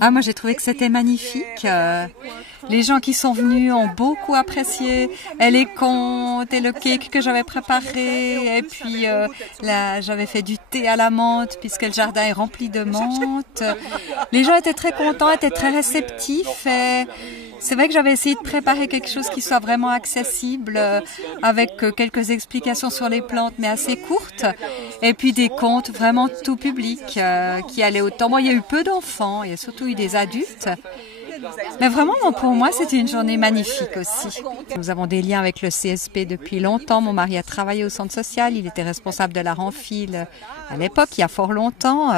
Ah, moi j'ai trouvé que c'était magnifique. Les gens qui sont venus ont beaucoup apprécié les contes et le cake que j'avais préparé. Et puis là, j'avais fait du thé à la menthe puisque le jardin est rempli de menthe. Les gens étaient très contents, étaient très réceptifs. Et c'est vrai que j'avais essayé de préparer quelque chose qui soit vraiment accessible avec quelques explications sur les plantes mais assez courtes. Et puis des contes vraiment tout public qui allaient autant. Bon, il y a eu peu d'enfants, il y a surtout eu des adultes. Mais vraiment, pour moi, c'était une journée magnifique aussi. Nous avons des liens avec le CSP depuis longtemps. Mon mari a travaillé au centre social. Il était responsable de la Renfile à l'époque, il y a fort longtemps.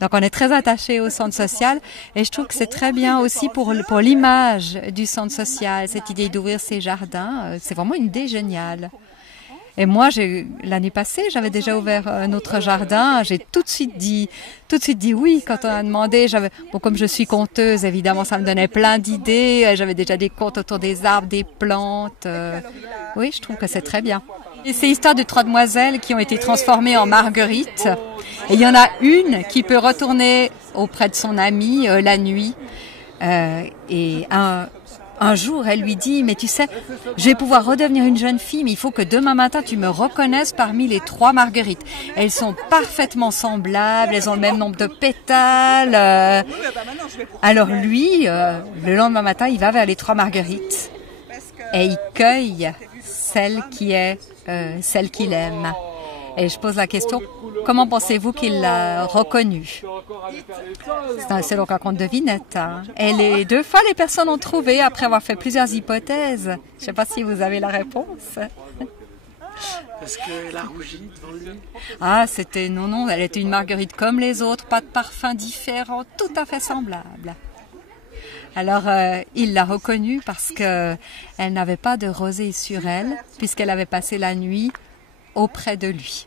Donc, on est très attachés au centre social. Et je trouve que c'est très bien aussi pour l'image du centre social, cette idée d'ouvrir ses jardins. C'est vraiment une idée géniale. Et moi, l'année passée, j'avais déjà ouvert un autre jardin. J'ai tout de suite dit oui quand on a demandé. Bon, comme je suis conteuse, évidemment, ça me donnait plein d'idées. J'avais déjà des contes autour des arbres, des plantes. Oui, je trouve que c'est très bien. Et c'est l'histoire de 3 demoiselles qui ont été transformées en marguerites. Et il y en a une qui peut retourner auprès de son amie la nuit. Et un jour, elle lui dit, mais tu sais, je vais pouvoir redevenir une jeune fille, mais il faut que demain matin, tu me reconnaisses parmi les 3 marguerites. Elles sont parfaitement semblables, elles ont le même nombre de pétales. Alors lui, le lendemain matin, il va vers les 3 marguerites et il cueille celle qui est celle qu'il aime. Et je pose la question, comment pensez-vous qu'il l'a reconnue? C'est donc un conte de devinette. Hein. Et les 2 fois, les personnes ont trouvé, après avoir fait plusieurs hypothèses. Je ne sais pas si vous avez la réponse. Parce qu'elle a rougi devant lui. Ah, non, elle était une marguerite comme les autres, pas de parfum différent, tout à fait semblable. Alors, il l'a reconnue parce qu'elle n'avait pas de rosée sur elle, puisqu'elle avait passé la nuit auprès de lui.